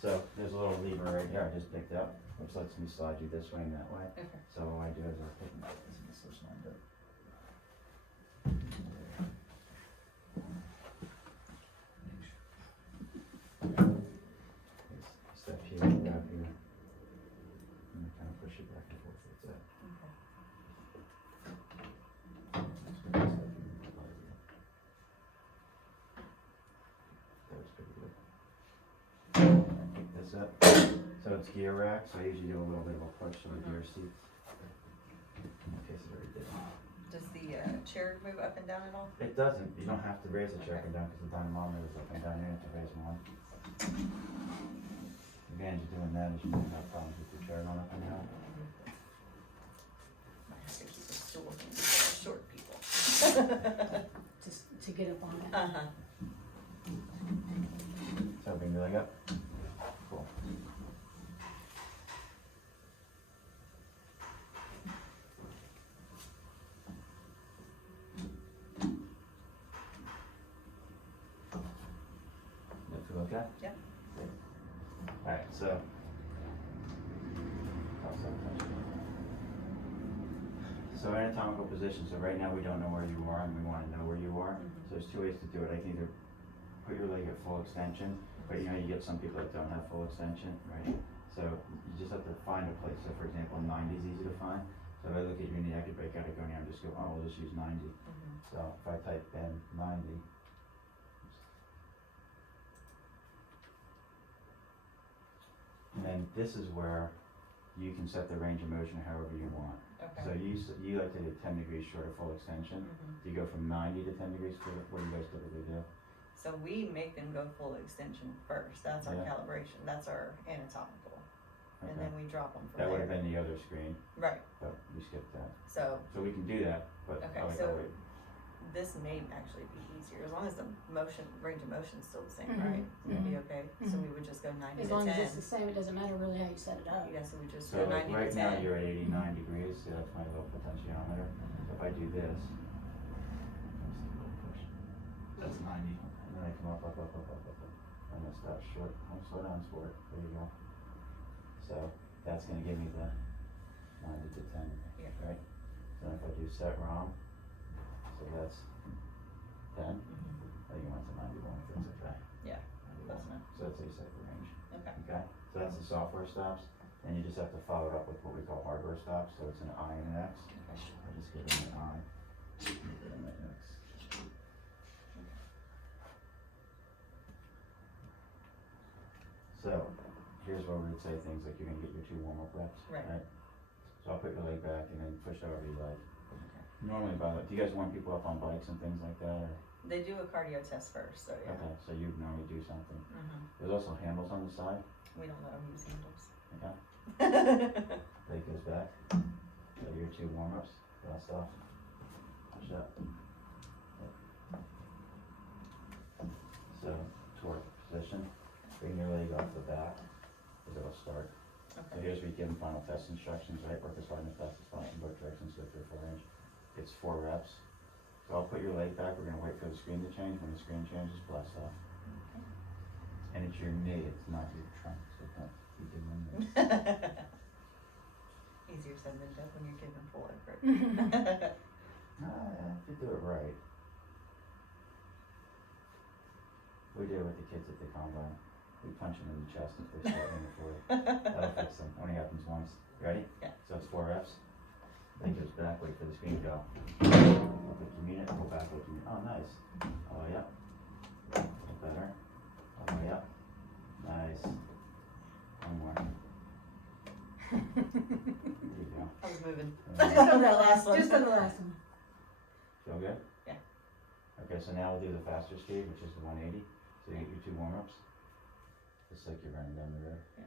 So there's a little lever right here I just picked up, which lets me slide you this way and that way. Okay. So all I do is I pick my legs and switch lined up. Step here, grab here, and then kind of push it back and forth like that. That was pretty good. Pick this up. So it's gear rack, so I usually do a little bit of a push on the gear seats. In case it already did. Does the chair move up and down at all? It doesn't. You don't have to raise the chair up and down because the dynamometer is up and down. You have to raise one. The advantage of doing that is you don't have problems with the chair going up and down. I have to keep it still looking for short people. Just to get up on it. Uh-huh. So bring the leg up. Cool. That feel okay? Yeah. Alright, so. So anatomical position, so right now we don't know where you are and we wanna know where you are. So there's two ways to do it. I can either put your leg at full extension, but you know, you get some people that don't have full extension, right? So you just have to find a place. So for example, 90 is easy to find. So if I look at your knee, I could break out a go now and just go, oh, we'll just use 90. So if I type in 90, and then this is where you can set the range of motion however you want. So Okay. you like to do 10 degrees short of full extension. Do you go from 90 to 10 degrees short? What do you guys typically do? So we make them go full extension first. That's our Yeah. calibration. That's our anatomical. And Okay. then we drop them from That would there. have been the other screen, Right. but we skipped that. So So we can do that, but Okay, I'll so- wait. this may actually be easier as long as the range of motion is still the same, Mhm. right? It's gonna be Mhm. okay. So we would just go 90 As to long 10. as it's the same, it doesn't matter really how you set it up. Yeah, so we just So go like 90 right to now 10. you're at 89 degrees, so that's my little potentiometer. So if I do this, that's 90, and then I come up. I'm gonna stop short. Oh, slow down, sport. There you go. So that's gonna give me the 90 to 10, Yeah. right? So if I do set ROM, so that's 10. I think it went to 91 if that's okay. Yeah, close enough. So that's a set range. Okay. Okay, so that's the software stops, and you just have to follow it up with what we call hardware stops, so it's an I and an X. I just give them an I, and give them an X. So, here's where we would say things like you're gonna get your 2 warm-up reps, Right. right? So I'll put your leg back and then push however you like. Okay. Normally, do you guys warm people up on bikes and things like that, or? They do a cardio test first, so yeah. Okay, so you normally do something. Mhm. There's also handles on the side, We don't let them use handles. okay? Leg goes back. So your 2 warm-ups, blast off, push up. Yep. So, torque position, bring your leg off the back, because it'll start. So Okay. here's where you give them final test instructions, right? Work as hard and as fast as possible in both directions, go through 4 range. It's 4 reps. So I'll put your leg back, we're gonna wait for the screen to change. When the screen changes, blast off. And it's your knee, it's not your trunk, so don't be doing this. Easier said than done when you're giving full effort. If you do it right. We do it with the kids at the combine. We punch them in the chest if they start aiming for it. That'll fix them. Only happens once. Ready? Yeah. So it's 4 reps. Then goes back, wait for the screen to go. Look like you mean it, go back like you mean it. Oh, nice. All the way up. A little better. All the way up. Nice. One more. There you go. I was moving. Just on that last one. Just on the last one. Feel good? Yeah. Okay, so now we'll do the faster speed, which is the 180. So you get your 2 warm-ups. Just like you're running down the road. Yeah.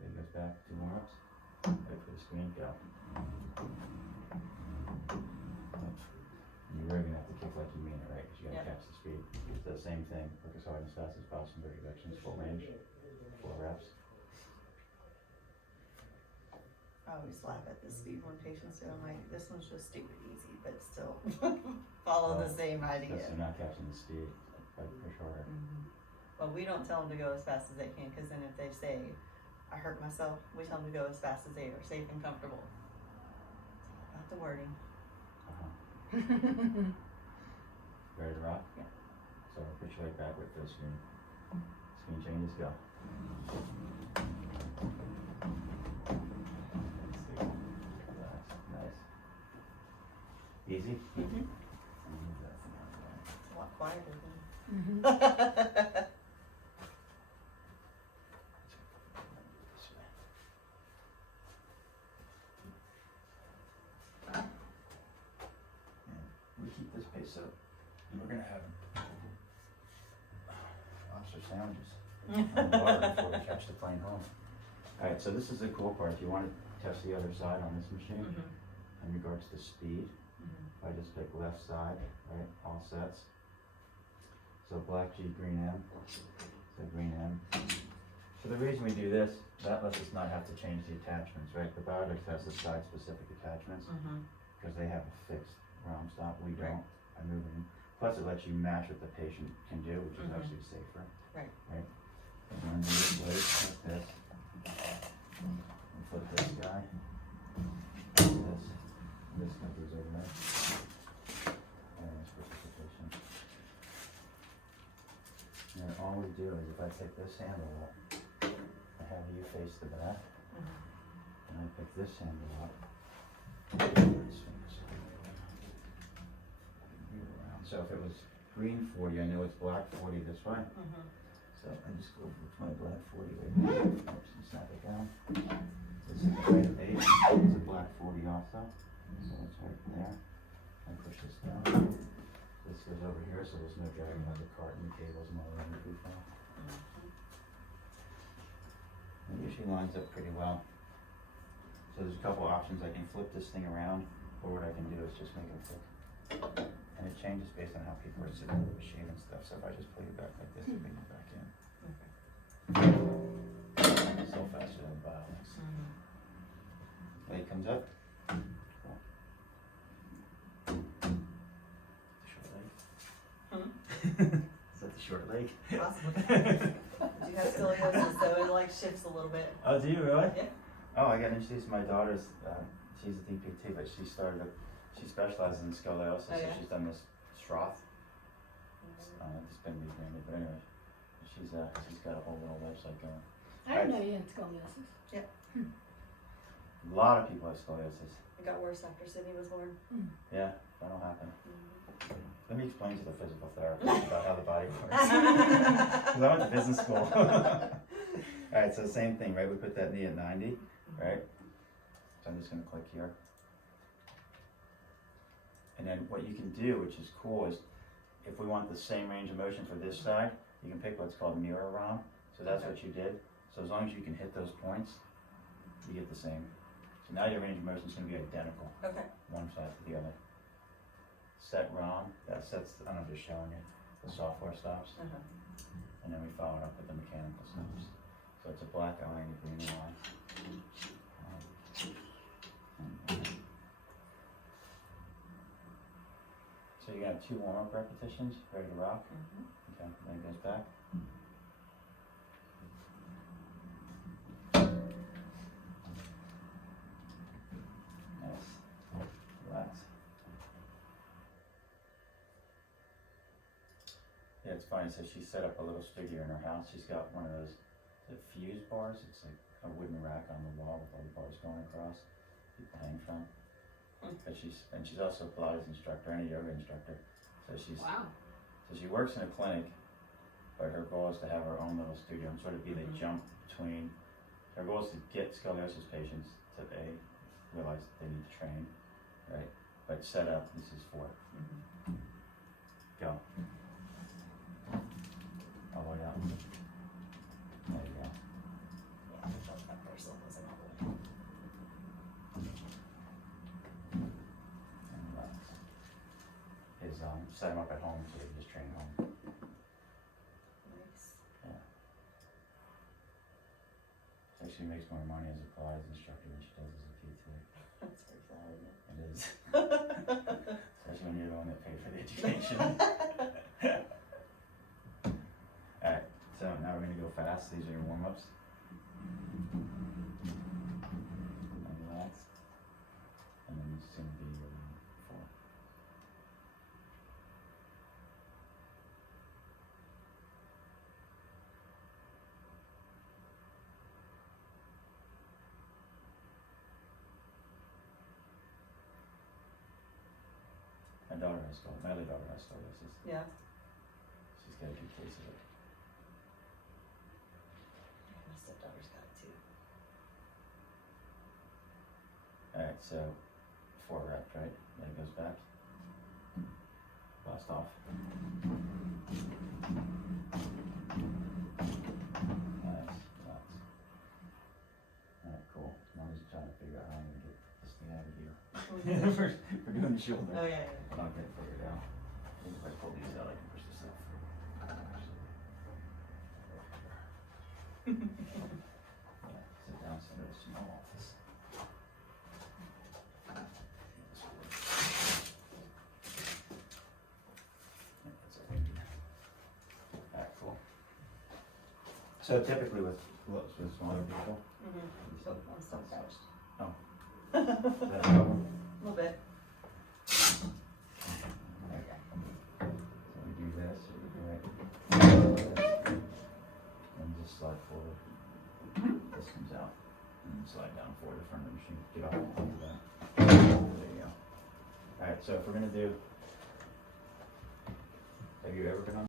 Leg goes back, 2 warm-ups. Wait for the screen, go. And you're really gonna have to kick like you mean it, right? Because you gotta Yeah. catch the speed. So the same thing, work as hard and as fast as possible, both directions, full range, 4 reps. I always laugh at the speed one patients do. I'm like, this one's just stupid easy, but still follow the same idea. Because they're not catching the speed, like for sure. Well, we don't tell them to go as fast as they can, because then if they say, I hurt myself, we tell them to go as fast as they are safe and comfortable. It's all about the wording. Ready to rock? Yeah. So put your leg back with this screen. Screen changes, go. Relax, nice. Easy? Mm-hmm. Move that thing out of the way. It's a lot quieter than. Mhm. This way. And we keep this pace up, and we're gonna have lobster sandwiches on the water before we catch the plane home. Alright, so this is the cool part. If you wanna test the other side on this machine, in regards to speed, I just pick left side, right, all sets. So black G, green M, so green M. So the reason we do this, that lets us not have to change the attachments, right? The Biodex has the side specific attachments, because they have a fixed ROM stop, we Right. don't, I move them. Plus it lets you match what the patient can do, which is Mhm. actually safer. Right. Right? And then do this way, like this. And flip this guy. This guy goes over there. And this pushes the patient. And then all we do is if I pick this handle up, I have you face the back, and I pick this handle up. Swing this around. So if it was green 40, I know it's black 40 this way. So I just go with my black 40 right here. Oops, and snap it down. This is the right of 8. It's a black 40 also. So it's right there. I push this down. This goes over here, so there's no dragging of the cart and the cables and all that in the free fall. It usually lines up pretty well. So there's a couple options. I can flip this thing around, or what I can do is just make it flip. And it changes based on how people are sitting in the machine and stuff. So if I just pull you back like this, it brings you back in. Still faster than Biodex. Leg comes up. Cool. Short leg. Is that the short leg? Possibly. Do you have scoliosis, so it like shifts a little bit. Oh, do you really? Yeah. Oh, I got introduced to my daughter's, she's a DPT, but she specializes in scoliosis, Oh, yeah? so she's done this Schroth. It's been rebranded, but anyway, she's got a whole little website going. I didn't know you had scoliosis. A lot of people have scoliosis. It got worse after Sydney was born. Yeah, that'll happen. Let me explain to the physical therapist about how the body works. 'Cause I went to business school. Alright, so same thing, right? We put that knee at 90, right? So I'm just gonna click here. And then what you can do, which is cool, is if we want the same range of motion for this side, you can pick what's called mirror ROM. So that's what you did. So as long as you can hit those points, you get the same. So now your range of motion is gonna be identical, Okay. one side to the other. Set ROM, that sets, I'm just showing you, the software stops. And then we follow it up with the mechanical stops. So it's a black line, a green line. So you got 2 warm-up repetitions, ready to rock? Okay, then it goes back. Nice. Relax. Yeah, it's funny, so she set up a little studio in her house. She's got one of those fuse bars. It's like a wooden rack on the wall with all the bars going across. People hang from. But she's also a Pilates instructor and a yoga instructor. So Wow. so she works in a clinic, but her goal is to have her own little studio and sort of be the jump between. Her goal is to get scoliosis patients to realize that they need to train, right? But set up, this is for it. Go. All the way out. There you go. Yeah, I felt that person wasn't all the way. And relax. Set them up at home so they can just train home. Nice. Yeah. It's actually actually makes more money as a Pilates instructor than she does as a PT. That's pretty sad, isn't it? It is. Especially when you're the one that paid for the education. Alright, so now we're gonna go fast. These are your warm-ups. And relax. And then it's gonna be your 4. My other daughter has scoliosis. Yeah. She's got a good case of it. My stepdaughter's got it too. Alright, so 4 reps, right? Leg goes back. Blast off. Nice, relax. Alright, cool. Now I'm just trying to figure out how I'm gonna get this thing out of here. we're doing the shoulder. Oh yeah, I'm not getting figured out. I think if I pull these out, I can push this out. Yeah, sit down, so there's a small office. Yeah, that's all we need. Alright, cool. So typically with smaller people, So I'm still crouched. Oh. is that a problem? A little bit. There we go. So we do this, or we do it. And just slide forward. This comes out. And slide down forward in front of the machine. Get off onto that. There you go. Alright, so if we're gonna do, have you ever been on